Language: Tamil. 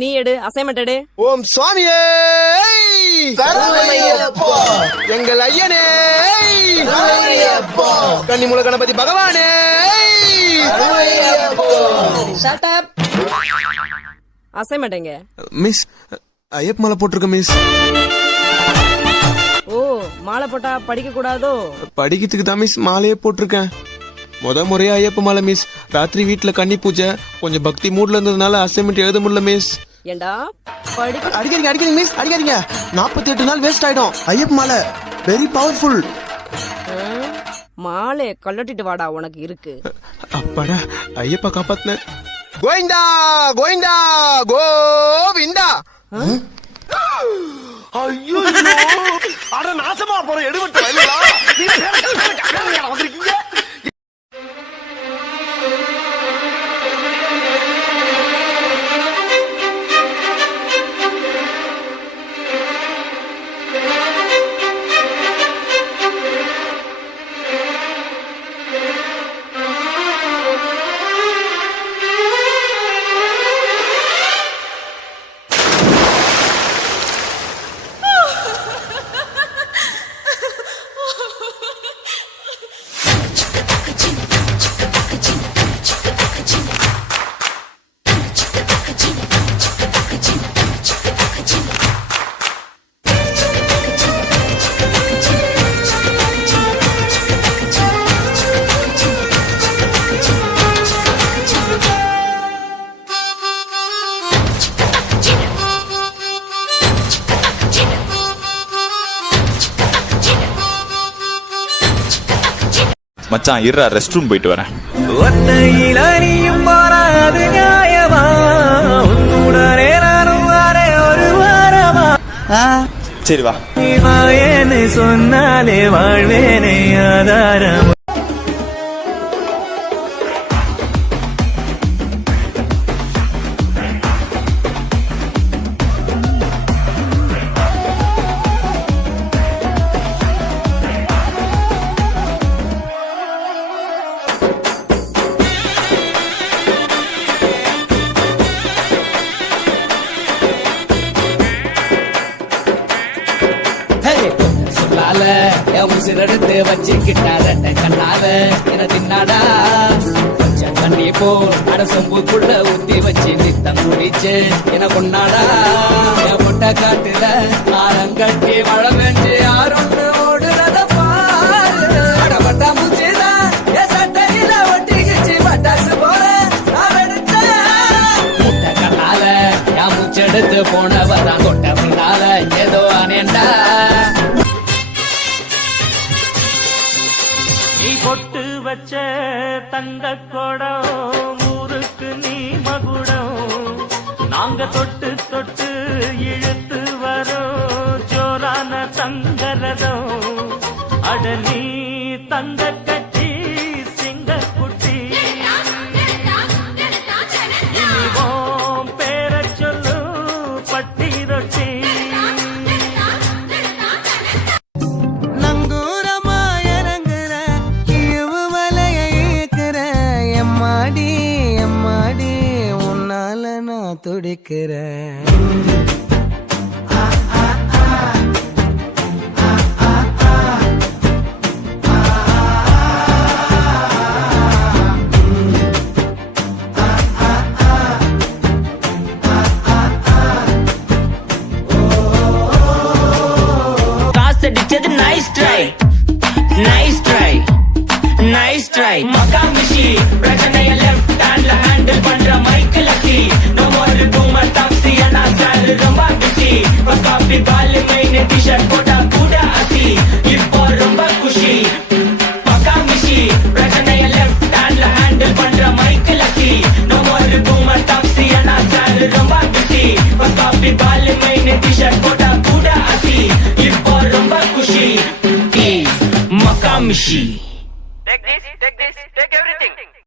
நீ எடு அசைன்மெண்ட் எடு. ஓம் சுவாமியே எங்கள் ஐயனே கன்னிமூல கணபதி பகவானே. அசைன்மெண்ட் எங்க? மிஸ் ஐயப்ப மாலை போட்டிருக்க மிஸ். ஓ, மாலை போட்டா படிக்க கூடாதோ? படிக்கிறதுக்கு தான் மிஸ் மாலையே போட்டிருக்கேன். முறையா ஐயப்ப மாலை மிஸ். ராத்திரி வீட்டுல கன்னி பூஜை, கொஞ்சம் பக்தி மூட்ல இருந்ததுனால அசைன்மெண்ட் எழுத முடியல மிஸ். ஏண்டா படிக்க அடிக்காதீங்க மிஸ், அடிக்காதீங்க. 48 நாள் வேஸ்ட் ஆயிடும். ஐயப்ப மாலை வெரி பவர்ஃபுல். மாலை கல்லட்டிட்டு வாடா, உனக்கு இருக்கு. அப்பாடா, ஐயப்பா காப்பாத்துன. கோவிந்தா கோவிந்தா கோவிந்தா. ஐயோ, அட நாசமா போற எடுபட்டு வந்திருக்கீங்க. மச்சான் இருடா, ரெஸ்ட் ரூம் போயிட்டு வரேன். சரி வா. சொன்னாலே வாழ்வேனே ஆதாரம். உசிரெடுத்து வச்சுக்கிட்டார கண்ணால என தின்னாடா. கொஞ்சம் தண்ணி போ அட சொம்புக்குள்ள ஊத்தி வச்சு நித்தம் குடிச்சு என கொண்டாடா. என் பொட்ட காட்டுல ஆரங்கட்டி மழை பெஞ்சு யாருன்னு ஓடுறத பாரு. அடப்பட்டா மூச்சுதான் என் சட்டையில ஒட்டிக்கிச்சு பட்டாசு போல நான் எடுத்தேன். முட்டை கண்ணால என் மூச்செடுத்து போனவதான் கொட்ட முன்னால ஏதோ அனேண்டா. நீ பொட்டு வச்ச தங்க கொடம் ஊருக்கு நீ மகுடம். நாங்க தொட்டு தொட்டு இழுத்து வரோம் ஜோரான தங்கரதம். அட நீ தங்க கட்டி சிங்க குட்டி. இனிவோம் பேர சொல்லு பட்டி ரொட்டி. துடிக்கிறேன் காசடிச்சது nice try, nice try, nice try. மகாமிஷி பிரச்சனைய லெஃப்ட் ஹேண்ட்ல ஹேண்டில் பண்ற mic lucky. No more boomer taxi அண்ணா ஸ்டைல் ரொம்ப பிஸி. பஸ் காப்பி பால் மெயின் டி-ஷர்ட் போட்டா கூட அசி. இப்போ ரொம்ப குஷி. மகாமிஷி பிரச்சனைய லெஃப்ட் ஹேண்ட்ல ஹேண்டில் பண்ற mic lucky. No more boomer taxi அண்ணா ஸ்டைல் ரொம்ப பிஸி. பஸ் காப்பி பால் மெயின் டி-ஷர்ட் போட்டா கூட அசி. இப்போ ரொம்ப குஷி. மகாமிஷி Take this, take everything.